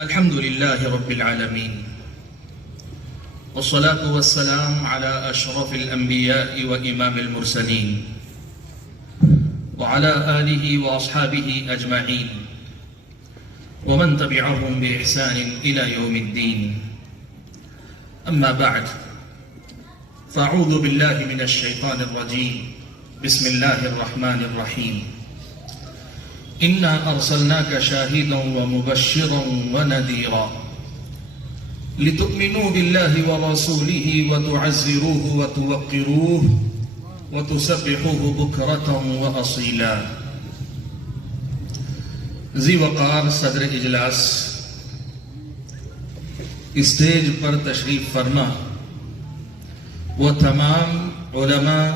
الحمد لله رب العالمين والصلاة والسلام على أشرف الأنبياء وإمام المرسلين وعلى آله وأصحابه أجمعين ومن تبعهم بإحسان إلى يوم الدين. أما بعد، فأعوذ بالله من الشيطان الرجيم. بسم الله الرحمن الرحيم. إنا أرسلناك شاهدا ومبشرا ونذيرا لتؤمنوا بالله ورسوله وتعزروه وتوقروه وتسبحوه بكرة وأصيلا. ذی وقار صدر اجلاس، اسٹیج پر تشریف فرما وہ تمام علماء،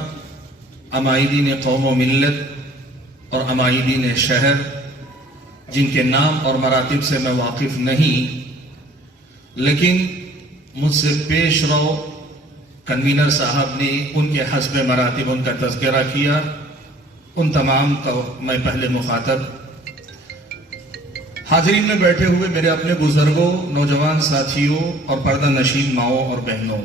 عمائدین قوم و ملت اور عمائدین شہر جن کے نام اور مراتب سے میں واقف نہیں، لیکن مجھ سے پیش رو کنوینر صاحب نے ان کے حسب مراتب ان کا تذکرہ کیا، ان تمام کا میں پہلے مخاطب. حاضرین میں بیٹھے ہوئے میرے اپنے بزرگوں، نوجوان ساتھیوں اور پردہ نشین ماؤں اور بہنوں،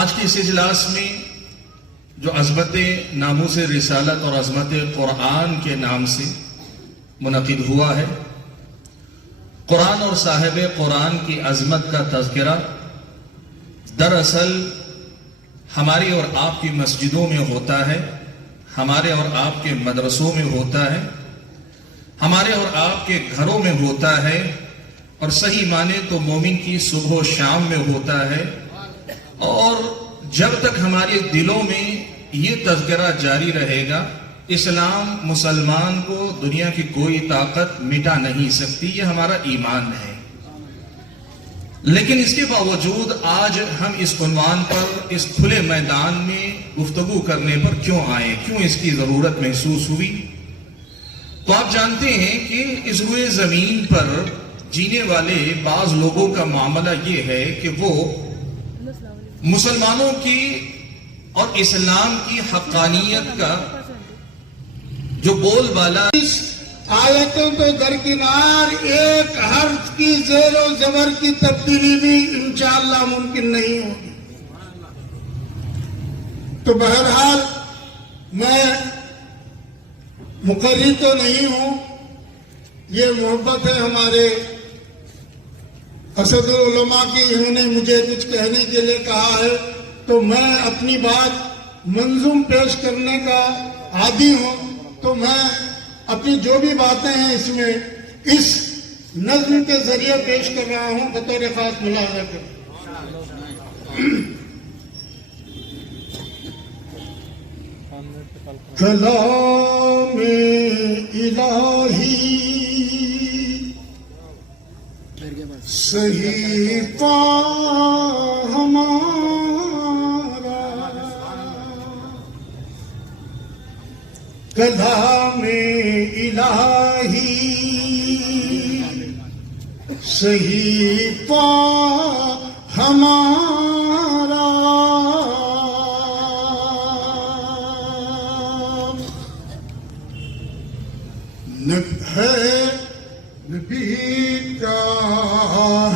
آج کے اس اجلاس میں جو عظمت ناموس رسالت اور عظمت قرآن کے نام سے منعقد ہوا ہے، قرآن اور صاحب قرآن کی عظمت کا تذکرہ دراصل ہماری اور آپ کی مسجدوں میں ہوتا ہے، ہمارے اور آپ کے مدرسوں میں ہوتا ہے، ہمارے اور آپ کے گھروں میں ہوتا ہے، اور صحیح معنی تو مومن کی صبح و شام میں ہوتا ہے. اور جب تک ہمارے دلوں میں یہ تذکرہ جاری رہے گا، اسلام مسلمان کو دنیا کی کوئی طاقت مٹا نہیں سکتی، یہ ہمارا ایمان ہے. لیکن اس کے باوجود آج ہم اس عنوان پر، اس کھلے میدان میں گفتگو کرنے پر کیوں آئے، کیوں اس کی ضرورت محسوس ہوئی؟ تو آپ جانتے ہیں کہ اس روئے زمین پر جینے والے بعض لوگوں کا معاملہ یہ ہے کہ وہ مسلمانوں کی اور اسلام کی حقانیت کا جو بول بالا، آیتوں کو درکنار ایک حرف کی زیر و زبر کی تبدیلی بھی انشاءاللہ ممکن نہیں ہوگی. تو بہرحال میں مقرر تو نہیں ہوں، یہ محبت ہے ہمارے اسد العلماء کی، انہوں نے مجھے کچھ کہنے کے لیے کہا ہے تو میں اپنی بات منظوم پیش کرنے کا عادی ہوں. تو میں اپنی جو بھی باتیں ہیں اس میں اس نظم کے ذریعے پیش کر رہا ہوں بطور خاص ملاحظہ کر. کلام الہی صحیفہ ہمارا، کلام الہی صحیفہ ہمارا، ہے نبی کا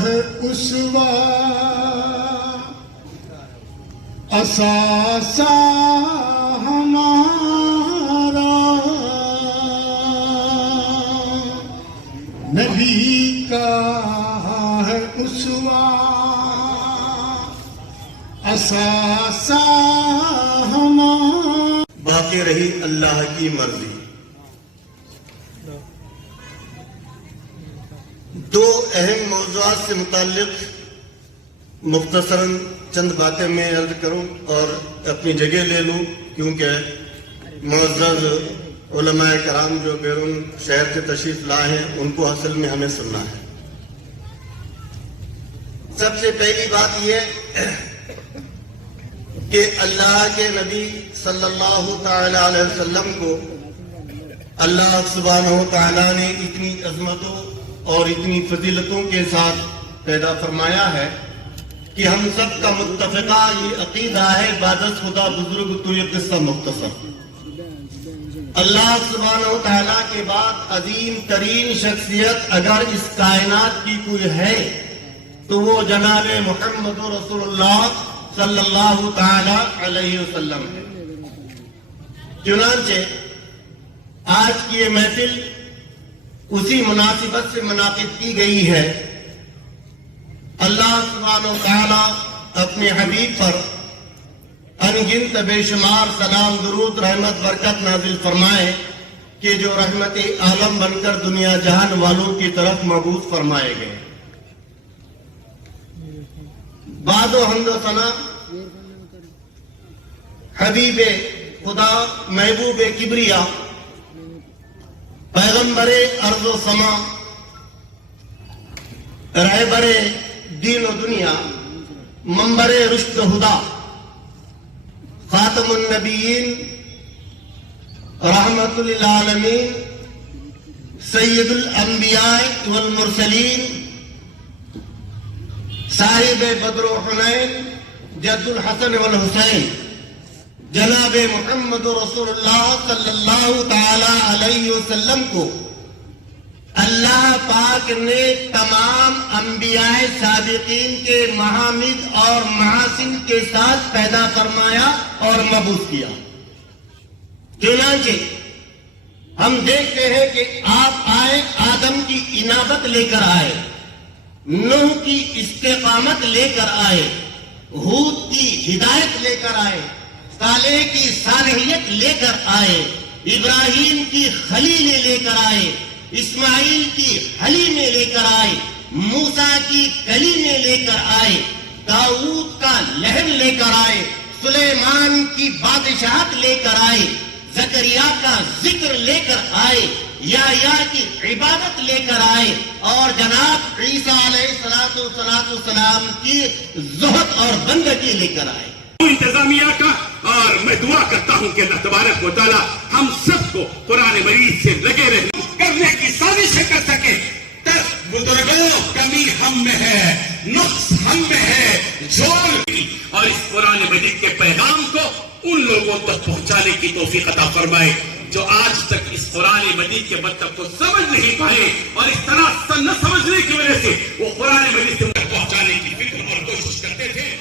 ہے اسوہ، اساسہ ہمارا، نبی کا ہے اسوہ، اساسہ ہمارا. باقی رہی اللہ کی مرضی. دو اہم موضوعات سے متعلق مختصراً چند باتیں میں عرض کروں اور اپنی جگہ لے لوں، کیونکہ معزز علماء کرام جو بیرون شہر سے تشریف لائے ہیں ان کو اصل میں ہمیں سننا ہے. سب سے پہلی بات یہ کہ اللہ کے نبی صلی اللہ تعالی علیہ وسلم کو اللہ سبحانہ و تعالیٰ نے اتنی عظمتوں اور اتنی فضیلتوں کے ساتھ پیدا فرمایا ہے کہ ہم سب کا متفقہ یہ عقیدہ ہے، بعد از خدا بزرگ تو یہ قصہ مختصر اللہ سبحانہ و تعالیٰ کے بعد عظیم ترین شخصیت اگر اس کائنات کی کوئی ہے تو وہ جناب محمد رسول اللہ صلی اللہ تعالی علیہ وسلم ہے۔ چنانچہ آج کی یہ محفل اسی مناسبت سے منعقد کی گئی ہے۔ اللہ سبحانہ و تعالیٰ اپنے حبیب پر انگنت بے شمار سلام درود رحمت برکت نازل فرمائے کہ جو رحمت عالم بن کر دنیا جہان والوں کی طرف مبعوث فرمائے گئے۔ بعد و حمد و ثنا حبیب خدا محبوب کبریا پیغمبر ارض و سما رہبر دین و دنیا منبر رشد و ہدا خاتم النبیین رحمت للعالمین سید الانبیاء والمرسلین صاحب بدر و حنین جد الحسن والحسین جناب محمد رسول اللہ صلی اللہ تعالی علیہ وسلم کو اللہ پاک نے تمام انبیاء سابقین کے محامد اور محاسن کے ساتھ پیدا فرمایا اور مبعوث کیا۔ چنانچہ ہم دیکھتے ہیں کہ آپ آئے، آدم کی انابت لے کر آئے، نوح کی استقامت لے کر آئے، ہود کی ہدایت لے کر آئے، صالح کی صالحیت لے کر آئے، ابراہیم کی خلیل لے کر آئے، اسماعیل کی حلیمیں لے کر آئے، موسیٰ کی کلیمیں لے کر آئے، داؤد کا لہن لے کر آئے، سلیمان کی بادشاہت لے کر آئے، زکریا کا ذکر لے کر آئے، یحییٰ کی عبادت لے کر آئے، اور جناب عیسیٰ علیہ السلام کی زہد اور بندگی لے کر آئے۔ انتظامیہ کا، اور میں دعا کرتا ہوں کہ اللہ تبارک و تعالی ہم سب کو قرآن مجید سے لگے رہنے کرنے کی سازشیں کر سکے۔ بزرگوں، کمی ہم میں ہے، نقص ہم میں ہے، اور اس قرآن مجید کے پیغام کو ان لوگوں تک پہنچانے کی توفیق عطا فرمائے جو آج تک اس قرآن مجید کے مطلب کو سمجھ نہیں پائے، اور اس طرح نہ سمجھنے کی وجہ سے وہ قرآن مجید سے پہنچانے کی فکر اور کوشش کرتے تھے۔